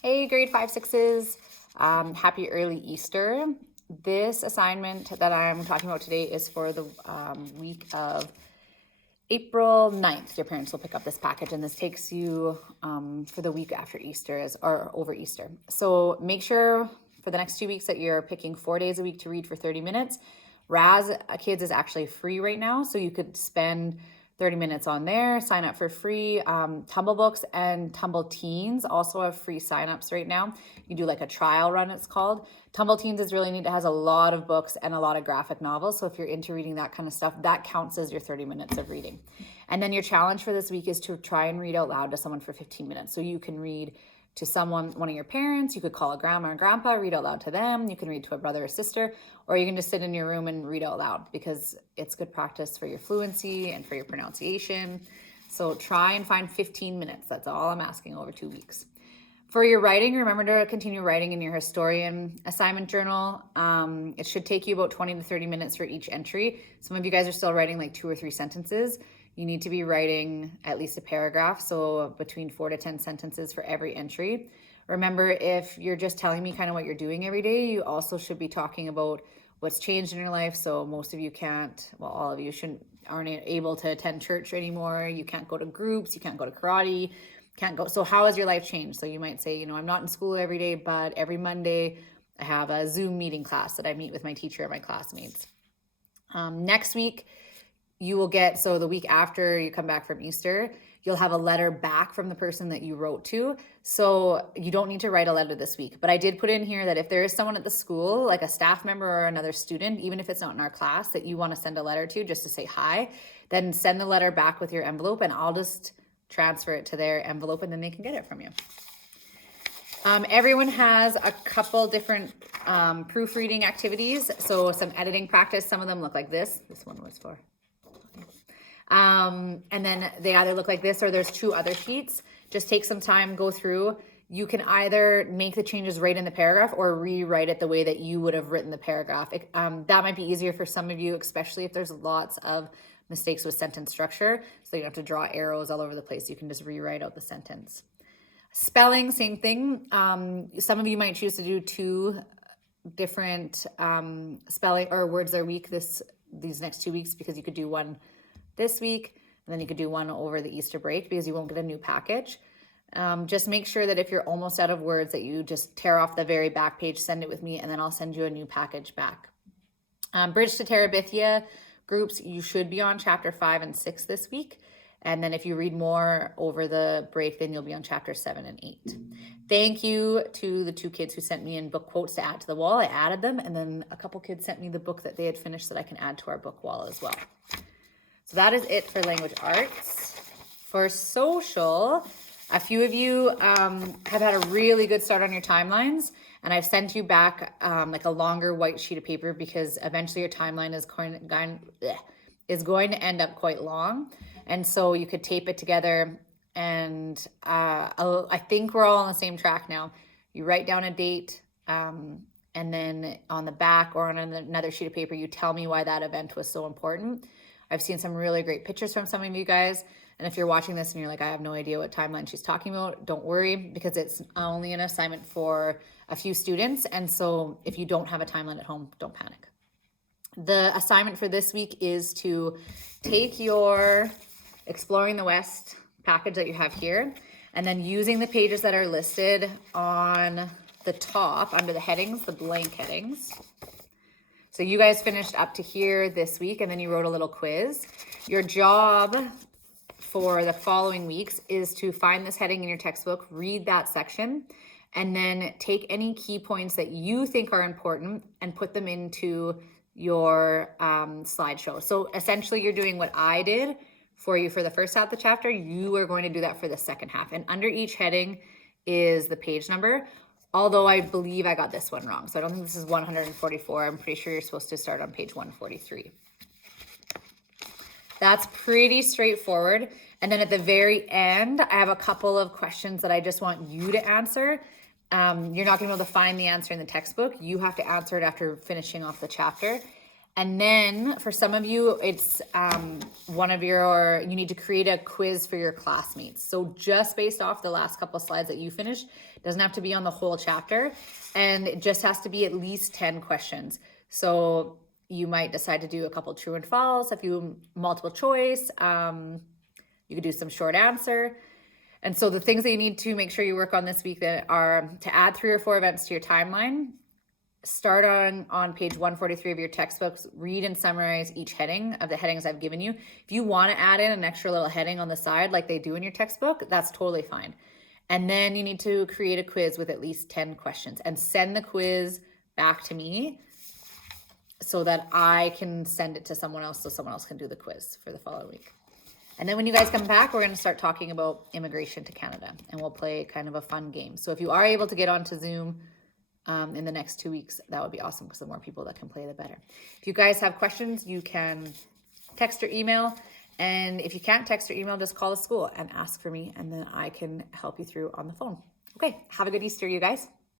Hey, grade 5-6s, happy early Easter. This assignment that I'm talking about today is for the week of April 9th. Your parents will pick up this package, and this takes you for the week after Easter or over Easter. So make sure for the next 2 weeks that you're picking 4 days a week to read for 30 minutes. Raz Kids is actually free right now, so you could spend 30 minutes on there, sign up for free. Tumble Books and Tumble Teens also have free signups right now. You do like a trial run, it's called. Tumble Teens is really neat. It has a lot of books and a lot of graphic novels. So if you're into reading that kind of stuff, that counts as your 30 minutes of reading. And then your challenge for this week is to try and read out loud to someone for 15 minutes. So you can read to someone, one of your parents, you could call a grandma or grandpa, read out loud to them. You can read to a brother or sister, or you can just sit in your room and read out loud because it's good practice for your fluency and for your pronunciation. So try and find 15 minutes. That's all I'm asking over 2 weeks. For your writing, remember to continue writing in your historian assignment journal. It should take you about 20 to 30 minutes for each entry. Some of you guys are still writing like 2 or 3 sentences. You need to be writing at least a paragraph, so between 4 to 10 sentences for every entry. Remember, if you're just telling me kind of what you're doing every day, you also should be talking about what's changed in your life. So most of you can't, well, all of you aren't able to attend church anymore. You can't go to groups, you can't go to karate, can't go. So how has your life changed? So you might say, I'm not in school every day, but every Monday I have a Zoom meeting class that I meet with my teacher and my classmates. Next week, you will get, so the week after you come back from Easter, you'll have a letter back from the person that you wrote to. So you don't need to write a letter this week. But I did put in here that if there is someone at the school, like a staff member or another student, even if it's not in our class, that you want to send a letter to just to say hi, then send the letter back with your envelope and I'll just transfer it to their envelope and then they can get it from you. Everyone has a couple different proofreading activities. So some editing practice. Some of them look like this. This one was for... and then they either look like this or there's 2 other sheets. Just take some time, go through. You can either make the changes right in the paragraph or rewrite it the way that you would have written the paragraph. That might be easier for some of you, especially if there's lots of mistakes with sentence structure. So you don't have to draw arrows all over the place. You can just rewrite out the sentence. Spelling, same thing. Some of you might choose to do 2 different spelling or words a week these next 2 weeks because you could do one this week, and then you could do one over the Easter break because you won't get a new package. Just make sure that if you're almost out of words that you just tear off the very back page, send it with me, and then I'll send you a new package back. Bridge to Terabithia groups, you should be on chapter 5 and 6 this week. And then if you read more over the break, then you'll be on chapter 7 and 8. Thank you to the 2 kids who sent me in book quotes to add to the wall. I added them, and then a couple kids sent me the book that they had finished that I can add to our book wall as well. So that is it for language arts. For social, a few of you have had a really good start on your timelines, and I've sent you back like a longer white sheet of paper because eventually your timeline is going to end up quite long. And so you could tape it together, and I think we're all on the same track now. You write down a date, and then on the back or on another sheet of paper, you tell me why that event was so important. I've seen some really great pictures from some of you guys. And if you're watching this and you're like, I have no idea what timeline she's talking about, don't worry, because it's only an assignment for a few students. And so if you don't have a timeline at home, don't panic. The assignment for this week is to take your Exploring the West package that you have here, and then using the pages that are listed on the top under the headings, the blank headings. So you guys finished up to here this week, and then you wrote a little quiz. Your job for the following weeks is to find this heading in your textbook, read that section, and then take any key points that you think are important and put them into your slideshow. So essentially you're doing what I did for you for the first half of the chapter. You are going to do that for the second half. And under each heading is the page number. Although I believe I got this one wrong. So I don't think this is 144. I'm pretty sure you're supposed to start on page 143. That's pretty straightforward. And then at the very end, I have a couple of questions that I just want you to answer. You're not going to be able to find the answer in the textbook. You have to answer it after finishing off the chapter. And then for some of you, it's you need to create a quiz for your classmates. So just based off the last couple slides that you finished, doesn't have to be on the whole chapter, and it just has to be at least 10 questions. So you might decide to do a couple true and false, a few multiple choice. You could do some short answer. And so the things that you need to make sure you work on this week that are to add 3 or 4 events to your timeline. Start on page 143 of your textbooks, read and summarize each heading of the headings I've given you. If you want to add in an extra little heading on the side like they do in your textbook, that's totally fine. And then you need to create a quiz with at least 10 questions and send the quiz back to me so that I can send it to someone else so someone else can do the quiz for the following week. And then when you guys come back, we're going to start talking about immigration to Canada, and we'll play kind of a fun game. So if you are able to get onto Zoom in the next 2 weeks, that would be awesome, because the more people that can play, the better. If you guys have questions, you can text or email. And if you can't text or email, just call the school and ask for me, and then I can help you through on the phone. Okay, have a good Easter, you guys.